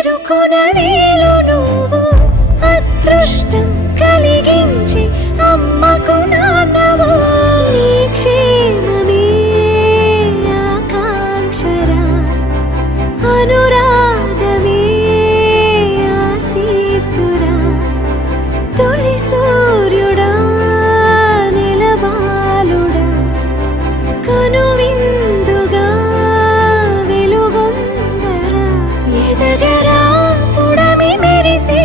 చేరుకొనవేలో నువ్వు అదృష్టం కలిగించి అమ్మకు నాన్నవో నీ క్షేమమే ఆకాంక్షరా అనురాగమే ఆశీసురా తొలి సూర్యుడా నిలబాలుడా కనువిందుగా వెలుగొందరా ఎదగరా పుడమి మెరిసే